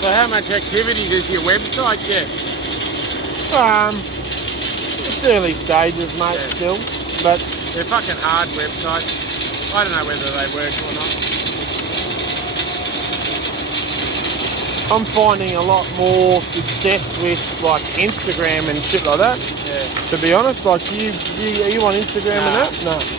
So how much activity does your website get? It's early stages, mate, Yeah. still. But They're fucking hard websites. I don't know whether they work or not. I'm finding a lot more success with like Instagram and shit like that. Yeah. To be honest, like are you on Instagram and Nah. that? No.